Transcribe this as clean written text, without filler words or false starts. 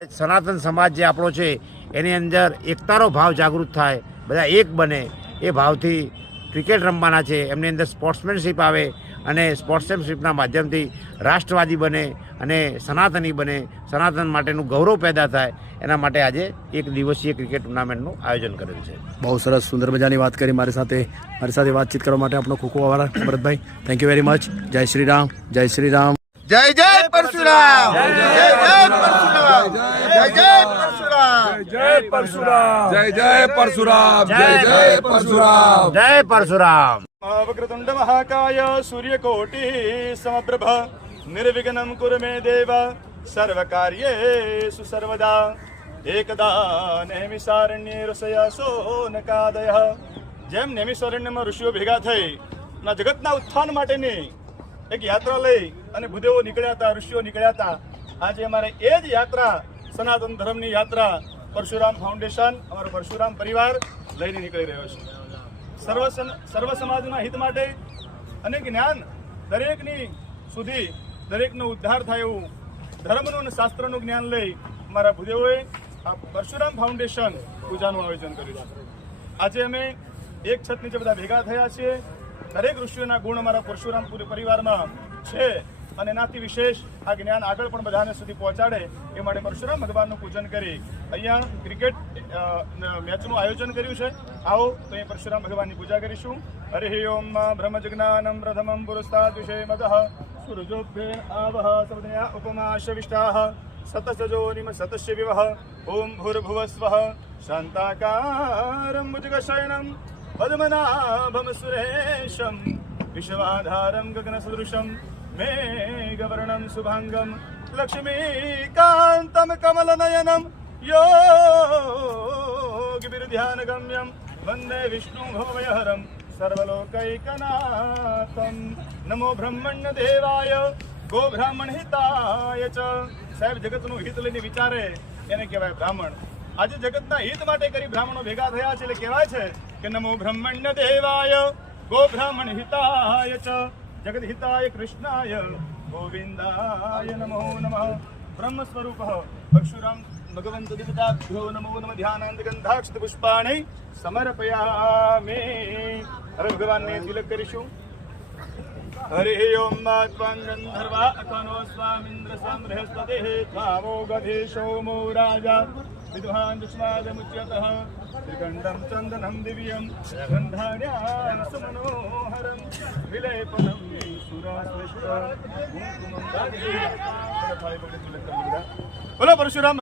સનાતન સમાજ જે આપણો છે એની અંદર એકતાનો ભાવ જાગૃત થાય, બધા એક બને એ ભાવથી ક્રિકેટ રમવાના છે. એમની અંદર સ્પોર્ટ્સમેનશીપ આવે અને સ્પોર્ટ્સમેનશીપના માધ્યમથી રાષ્ટ્રવાદી બને અને સનાતની બને, સનાતન માટેનું ગૌરવ પેદા થાય. એના માટે આજે એક દિવસીય ક્રિકેટ ટુર્નામેન્ટનું આયોજન કરેલ છે. બહુ સરસ, સુંદર મજાની વાત કરી. મારી સાથે વાતચીત કરવા માટે આપણો ખૂબ ખૂબ આભાર Bharatbhai. Thank you very much. જય શ્રી રામ, જય શ્રી રામ. જય જય પરશુરામ, જય જય પરશુરામ, જય જય પરશુરામ, જય પરશુરામ, જય જય પરશુરામ, જય જય પરશુરામ, જય પરશુરામ. વક્રતુંડ મહાકાય સૂર્યકોટિ સમપ્રભ નિર્વિઘ્નમ કુરુ મે દેવ સર્વકાર્યેષુ સર્વદા એકદા નેમિષારણ્યે ઋષયસો નકાદયઃ. જેમ નેમિષારણ્યમાં ઋષિઓ ભેગા થઈ ના જગતના ઉત્થાન માટેની એક યાત્રા લઈ અને ભૂદેવો નીકળ્યા હતા, ઋષિઓ નીકળ્યા હતા. આજે અમારે એ જ યાત્રા, સનાતન ધર્મની યાત્રા પરશુરામ ફાઉન્ડેશન, અમારો પરશુરામ પરિવાર લઈને નીકળી રહ્યો છે. સર્વ સમાજના હિત માટે અને જ્ઞાન દરેકની સુધી, દરેકનો ઉદ્ધાર થાય એવું ધર્મનું અને શાસ્ત્રનું જ્ઞાન લઈ અમારા ભૂદેવોએ આ પરશુરામ ફાઉન્ડેશન પૂજાનું આયોજન કર્યું છે. આજે અમે એક છત નીચે બધા ભેગા થયા છીએ. દરેક ઋષિઓના ગુણ અમારા પરશુરામ પરિવારમાં છે અને એનાથી વિશેષ આ જ્ઞાન આગળ પણ બધાને સુધી પહોંચાડે એ માટે પરશુરામ ભગવાનનું પૂજન કરી અહીંયા ક્રિકેટ મેચનું આયોજન કર્યું છે. આવો તો અહીં પરશુરામ ભગવાનની પૂજા કરીશું. હરિ ઓમ બ્રહ્મજ્ઞાનમ પ્રથમમ પુરસ્તાદ વિષય મતઃ સૂરજોભ્ય આવહ સવદયા ઉપમાશવિષ્ટાઃ સતસજોનિમ સતસ્ય વિવહ ઓમ ભૂર્ભુવસ્વઃ શાંતાકારમ ભુજગશયનમ પદ્મનાભમ સુરેશમ વિશ્વાધારમ ગગનસદૃશમ મેઘવર્ણમ શુભાંગમ લક્ષ્મીકાંતમ કમલનયનમ યોગિર્ધ્યાનગમ્યમ વંદે વિષ્ણુ ભવયહરમ સર્વલોકૈકનાથમ. નમો બ્રહ્મણ્ય દેવાય ગો બ્રાહ્મણ હિતાય ચ. સાહેબ, જગતનું હિત લઈને વિચારે એને કહેવાય બ્રાહ્મણ. આજે જગતના હિત માટે કરી બ્રાહ્મણો ભેગા થયા છે એટલે કહેવાય છે કે નમો બ્રહ્મણ્ય દેવાય ગો બ્રાહ્મણ હિતાય ચ. જગત હિતાય કૃષ્ણાય ગોવિંદાય નમો નમઃ. બ્રહ્મ સ્વરૂપ પરશુરામ ભગવંત દેવતાભ્યો નમો નમઃ. ધ્યાનાંત ગંધાક્ષત પુષ્પાણિ સમર્પયામિ. હવે ભગવાનને તિલક કરીશું. હરિ ઓમ ત્વં ગંધર્વા અકનો સ્વામિન્દ્ર સમૃહસ્પતે ત્વામો ગધેશો મો રાજા વિદ્વાન દુષ્માદમુચ્યતઃ ત્રિકંડમ ચંદનમ દિવ્યમ ગંધાણ્યાન સુમનોહરમ વિલેપનમ સુરાશ્રેષ્ઠ. બોલો પરશુરામ.